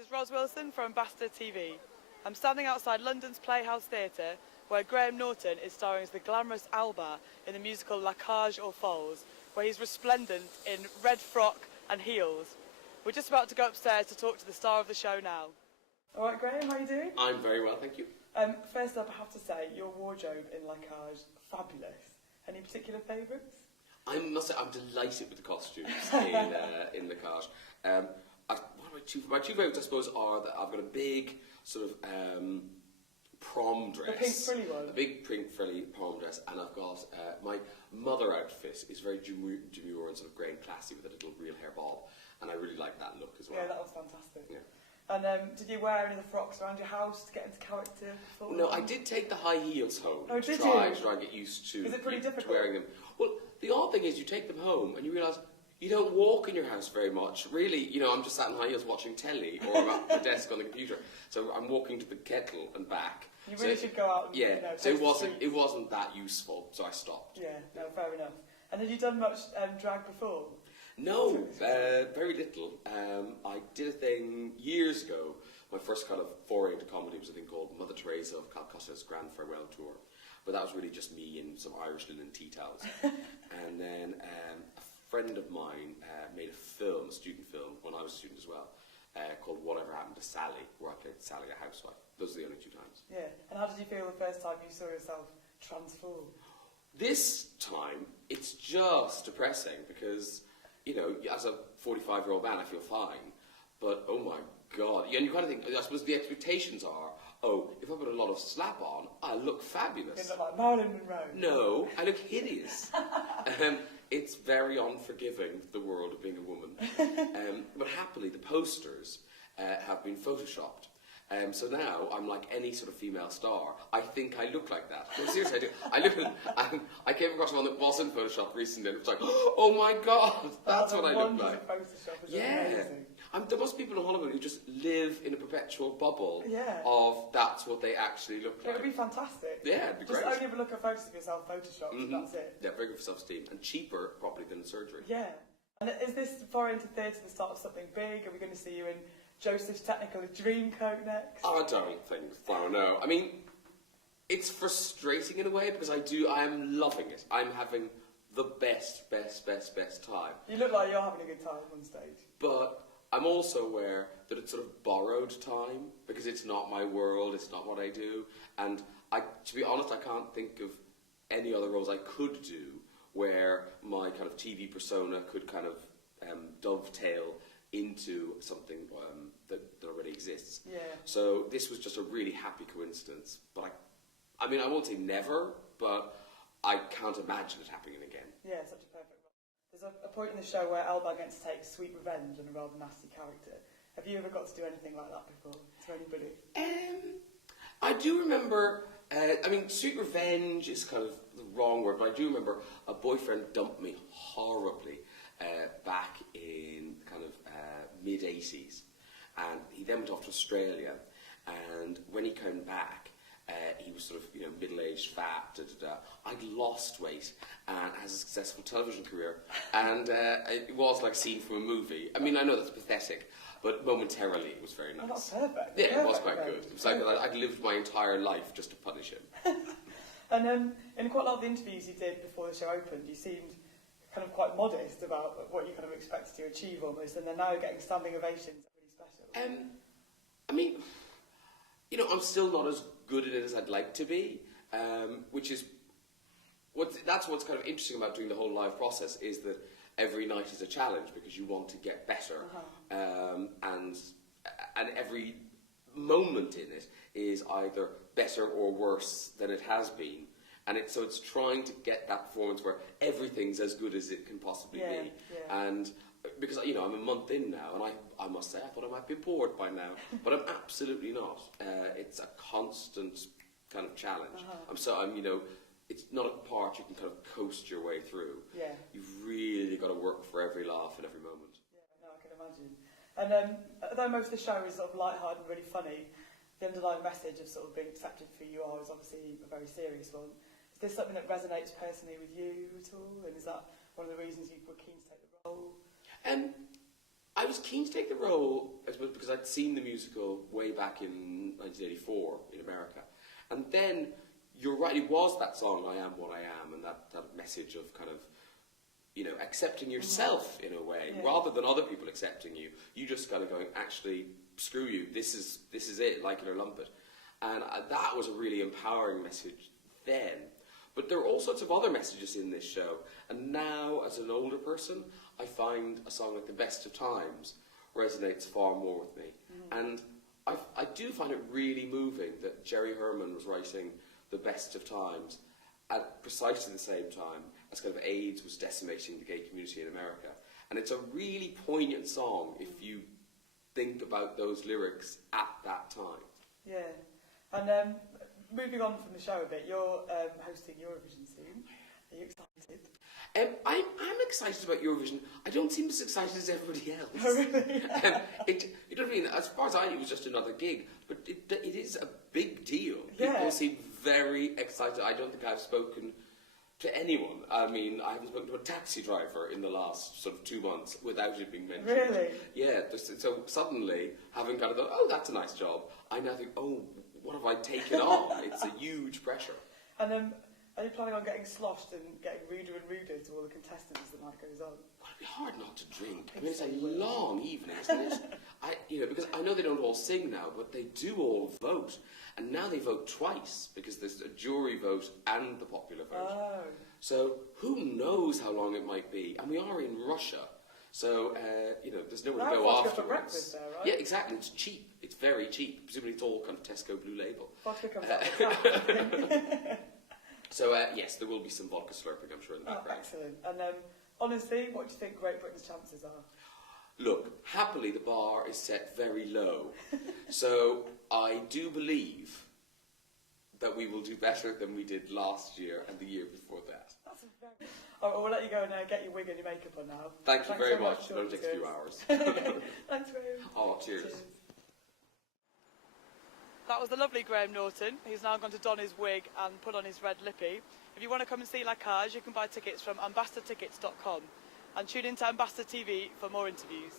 This is Ros Wilson from Ambassador TV. I'm standing outside London's Playhouse Theatre, where Graham Norton is starring as the glamorous Alba in the musical Cage Aux Folles, where he's resplendent in red frock and heels. We're just about to go upstairs to talk to the star of the show now. All right, Graham, how are you doing? I'm very well, thank you. First up, I have to say, your wardrobe in Cage, fabulous. Any particular favourites? I must say, I'm delighted with the costumes in the Cage. My two favourites, I suppose, are that I've got a big sort of prom dress. The pink frilly one? A big pink frilly prom dress, and I've got my mother outfit is very demure and sort of grey and classy with a little real hair bob, and I really like that look as well. Yeah, that was fantastic. Yeah. And did you wear any of the frocks around your house to get into character? No, I did take the high heels home to try and get used to, is it pretty difficult? Wearing them. Well, the odd thing is you take them home and you realise you don't walk in your house very much. Really, I'm just sat in high heels watching telly or at the desk on the computer. So I'm walking to the kettle and back. You really should go out and, so it wasn't that useful, so I stopped. Yeah, no, fair enough. And had you done much drag before? No, very little. I did a thing years ago. My first kind of foray into comedy was a thing called Mother Teresa of Calcutta's Grand Farewell Tour. But that was really just me in some Irish linen tea towels. And then a friend of mine made a student film, when I was a student as well, called Whatever Happened to Sally, where I played Sally, a housewife. Those are the only two times. Yeah, and how did you feel the first time you saw yourself transform? This time, it's just depressing because, as a 45-year-old man, I feel fine. But, oh my God. And you kind of think, I suppose the expectations are, if I put a lot of slap on, I look fabulous. You look like Marilyn Monroe. No, I look hideous. It's very unforgiving, the world of being a woman. But happily, the posters have been photoshopped. So now I'm like any sort of female star. I think I look like that. No, seriously, I do. I came across one that wasn't photoshopped recently, and it was like, oh my God, that's what I look like. Photoshop is yeah. amazing. There must be people in Hollywood who just live in a perpetual bubble of that's what they actually look like. It would be fantastic. Yeah, it'd be great. Just only ever look at photos of yourself photoshopped, and that's it. Yeah, very good for self-esteem, and cheaper probably than surgery. Yeah. And is this foray into theatre the start of something big? Are we going to see you in Joseph's Technical Dreamcoat next? I don't think so, no. I mean, it's frustrating in a way because I am loving it. I'm having the best time. You look like you're having a good time on stage. But I'm also aware that it's sort of borrowed time because it's not my world, it's not what I do. And to be honest, I can't think of any other roles I could do where my kind of TV persona could kind of dovetail into something that already exists. Yeah. So this was just a really happy coincidence. But I mean, I won't say never, but I can't imagine it happening again. Yeah, such a perfect role. There's a point in the show where Alba gets to take sweet revenge on a rather nasty character. Have you ever got to do anything like that before to anybody? I do remember, sweet revenge is kind of the wrong word, but I do remember a boyfriend dumped me horribly back in kind of mid-80s, and he then went off to Australia, and when he came back, he was sort of, middle-aged, fat, I'd lost weight and has a successful television career, and it was like a scene from a movie. I mean, I know that's pathetic, but momentarily it was very nice. Oh, that's perfect. Yeah, perfect, it was quite good. It was like I'd lived my entire life just to punish him. And in quite a lot of the interviews you did before the show opened, you seemed kind of quite modest about what you kind of expected to achieve almost, and they're now getting standing ovations. Pretty special. I'm still not as good at it as I'd like to be, which is that's what's kind of interesting about doing the whole live process is that every night is a challenge because you want to get better, and every moment in it is either better or worse than it has been. And so it's trying to get that performance where everything's as good as it can possibly be. Yeah. And because, I'm a month in now, and I must say, I thought I might be bored by now, but I'm absolutely not. It's a constant kind of challenge. It's not a part you can kind of coast your way through. Yeah. You've really got to work for every laugh and every moment. Yeah, no, I can imagine. And although most of the show is sort of light-hearted and really funny, the underlying message of sort of being accepted for who you are is obviously a very serious one. Is this something that resonates personally with you at all? And is that one of the reasons you were keen to take the role? I was keen to take the role, I suppose, because I'd seen the musical way back in 1984 in America. And then, you're right, it was that song, I Am What I Am, and that message of kind of, you know, accepting yourself in a way, rather than other people accepting you. You just kind of going, actually, screw you, this is it, like it or lump it. And that was a really empowering message then. But there are all sorts of other messages in this show. And now, as an older person, I find a song like The Best of Times resonates far more with me. And I do find it really moving that Jerry Herman was writing The Best of Times at precisely the same time as kind of AIDS was decimating the gay community in America. And it's a really poignant song if you think about those lyrics at that time. Yeah. And moving on from the show a bit, you're hosting Eurovision soon. Are you excited? I'm excited about Eurovision. I don't seem as excited as everybody else. Oh, really? You know what I mean? As far as I knew, it was just another gig. But it is a big deal. Yeah. People seem very excited. I don't think I've spoken to anyone. I mean, I haven't spoken to a taxi driver in the last sort of 2 months without it being mentioned. Really? Yeah. So suddenly, having kind of thought, oh, that's a nice job, I now think, oh, what have I taken on? It's a huge pressure. And are you planning on getting sloshed and getting ruder and ruder to all the contestants as the night goes on? Well, it'd be hard not to drink. I mean, it's a long evening, isn't it? Because I know they don't all sing now, but they do all vote. And now they vote twice, because there's a jury vote and the popular vote. Oh. So who knows how long it might be? And we are in Russia, so, there's nowhere to go afterwards. For breakfast there, right? Yeah, exactly. It's cheap. It's very cheap. Presumably it's all kind of Tesco Blue Label. Vodka comes out the tap. So, yes, there will be some vodka slurping, I'm sure, in the background. Excellent. And honestly, what do you think Great Britain's chances are? Look, happily the bar is set very low. So I do believe that we will do better than we did last year and the year before that. That's we'll let you go and get your wig and your makeup on now. Thanks so very much. It'll take a few hours. Thanks, Graham. Oh, cheers. That was the lovely Graham Norton. He's now going to don his wig and put on his red lippy. If you want to come and see La Cage, you can buy tickets from ambassadortickets.com and tune into Ambassador TV for more interviews.